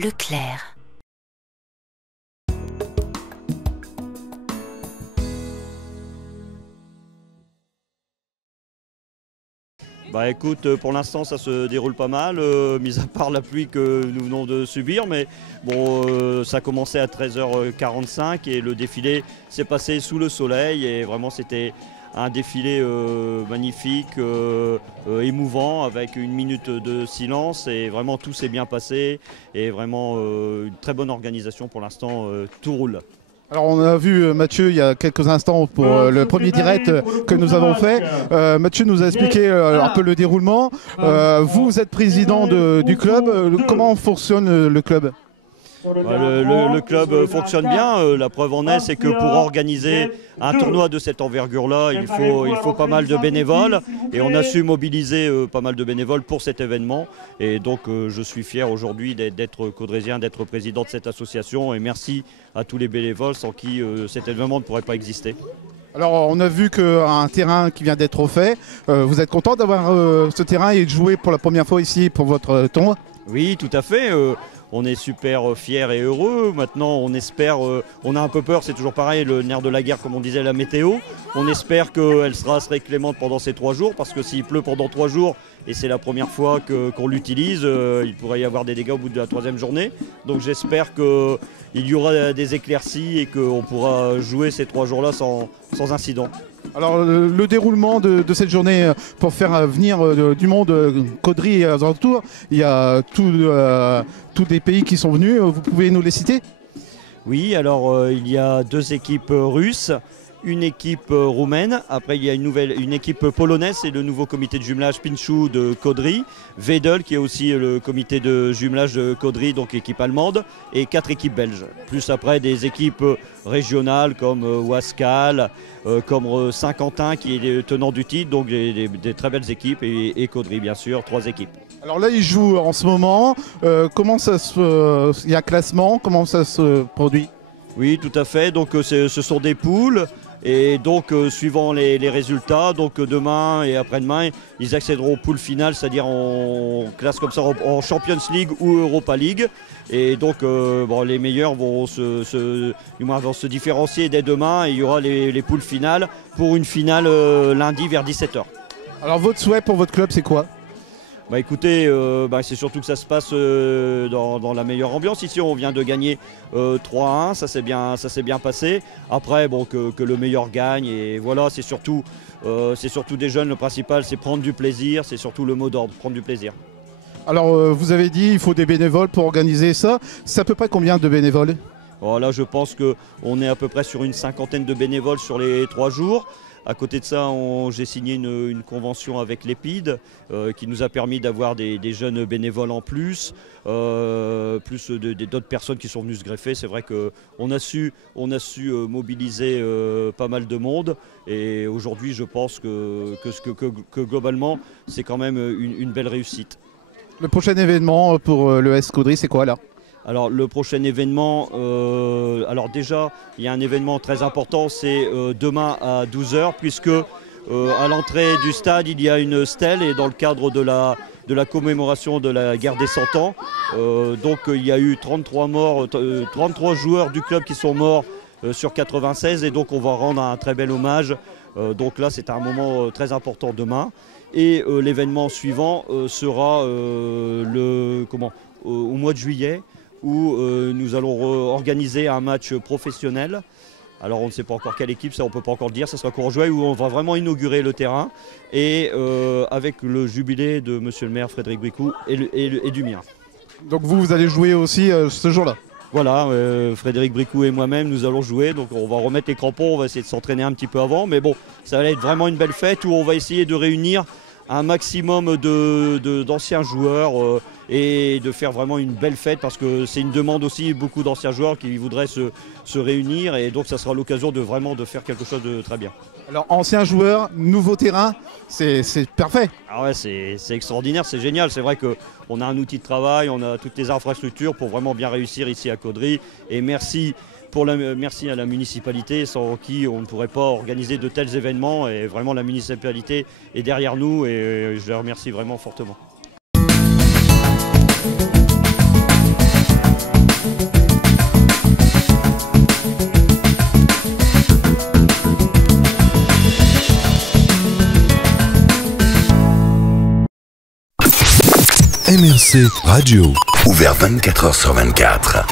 Leclerc. Bah écoute, pour l'instant ça se déroule pas mal, mis à part la pluie que nous venons de subir, mais bon, ça a commencé à 13h45 et le défilé s'est passé sous le soleil et vraiment c'était un défilé magnifique, émouvant, avec une minute de silence et vraiment tout s'est bien passé et vraiment une très bonne organisation pour l'instant, tout roule. Alors on a vu Mathieu il y a quelques instants pour le premier direct que nous avons fait. Mathieu nous a expliqué un peu le déroulement. Vous êtes président du club. Comment fonctionne le club ? Le club fonctionne bien, la preuve en est, c'est que pour organiser un tournoi de cette envergure-là, il faut pas mal de bénévoles et on a su mobiliser pas mal de bénévoles pour cet événement et donc je suis fier aujourd'hui d'être caudrésien, d'être président de cette association et merci à tous les bénévoles sans qui cet événement ne pourrait pas exister. Alors on a vu qu'un terrain qui vient d'être fait, vous êtes content d'avoir ce terrain et de jouer pour la première fois ici pour votre tournoi ? Oui, tout à fait. On est super fiers et heureux. Maintenant, on espère, on a un peu peur, c'est toujours pareil, le nerf de la guerre, comme on disait, la météo. On espère qu'elle sera clémente pendant ces 3 jours, parce que s'il pleut pendant 3 jours, et c'est la première fois qu'on l'utilise, il pourrait y avoir des dégâts au bout de la 3e journée. Donc j'espère qu'il y aura des éclaircies et qu'on pourra jouer ces 3 jours-là sans incident. Alors le déroulement de cette journée pour faire venir du monde Caudry et alentours, il y a tous des pays qui sont venus, vous pouvez nous les citer ? Oui, alors il y a 2 équipes russes, une équipe roumaine, après il y a une équipe polonaise, c'est le nouveau comité de jumelage Pinchou de Caudry, Wedel qui est aussi le comité de jumelage de Caudry, donc équipe allemande, et 4 équipes belges. Plus après des équipes régionales comme Ouascal, comme Saint-Quentin qui est le tenant du titre, donc des très belles équipes, et Caudry bien sûr, 3 équipes. Alors là ils jouent en ce moment, comment ça il y a un classement, comment ça se produit ? Oui, tout à fait, donc ce sont des poules. Et donc suivant les résultats, donc demain et après-demain, ils accéderont aux poules finales, c'est-à-dire on classe comme ça en Champions League ou Europa League. Et donc les meilleurs vont vont se différencier dès demain et il y aura les poules finales pour une finale lundi vers 17h. Alors votre souhait pour votre club c'est quoi ? Bah écoutez, c'est surtout que ça se passe dans la meilleure ambiance. Ici, on vient de gagner 3-1, ça s'est bien passé. Après, bon, que le meilleur gagne. Et voilà, c'est surtout des jeunes. Le principal, c'est prendre du plaisir. C'est surtout le mot d'ordre, prendre du plaisir. Alors, vous avez dit il faut des bénévoles pour organiser ça. C'est à peu près combien de bénévoles ? Là, je pense qu'on est à peu près sur une 50aine de bénévoles sur les 3 jours. À côté de ça, j'ai signé une convention avec l'EPID qui nous a permis d'avoir des jeunes bénévoles en plus d'autres personnes qui sont venues se greffer. C'est vrai qu'on a su mobiliser pas mal de monde et aujourd'hui je pense que globalement c'est quand même une belle réussite. Le prochain événement pour le S Caudry, c'est quoi là ? Alors le prochain événement, alors déjà il y a un événement très important, c'est demain à 12h puisque à l'entrée du stade il y a une stèle et dans le cadre de la commémoration de la guerre des 100 ans, donc il y a eu 33 joueurs du club qui sont morts sur 96 et donc on va rendre un très bel hommage. Donc là c'est un moment très important demain et l'événement suivant sera au mois de juillet où nous allons organiser un match professionnel. Alors on ne sait pas encore quelle équipe, ça on ne peut pas encore le dire, ça sera courant juillet où on va vraiment inaugurer le terrain et avec le jubilé de monsieur le maire Frédéric Bricou et du mien. Donc vous allez jouer aussi ce jour-là ? Voilà, Frédéric Bricou et moi-même nous allons jouer, donc on va remettre les crampons, on va essayer de s'entraîner un petit peu avant, mais bon, ça va être vraiment une belle fête où on va essayer de réunir un maximum d'anciens joueurs et de faire vraiment une belle fête parce que c'est une demande aussi, beaucoup d'anciens joueurs qui voudraient se réunir et donc ça sera l'occasion de vraiment de faire quelque chose de très bien. Alors anciens joueurs, nouveau terrain, c'est parfait. Ah ouais, c'est extraordinaire, c'est génial, c'est vrai qu'on a un outil de travail, on a toutes les infrastructures pour vraiment bien réussir ici à Caudry et merci à la municipalité sans qui on ne pourrait pas organiser de tels événements et vraiment la municipalité est derrière nous et je les remercie vraiment fortement. MRC Radio. Ouvert 24h sur 24.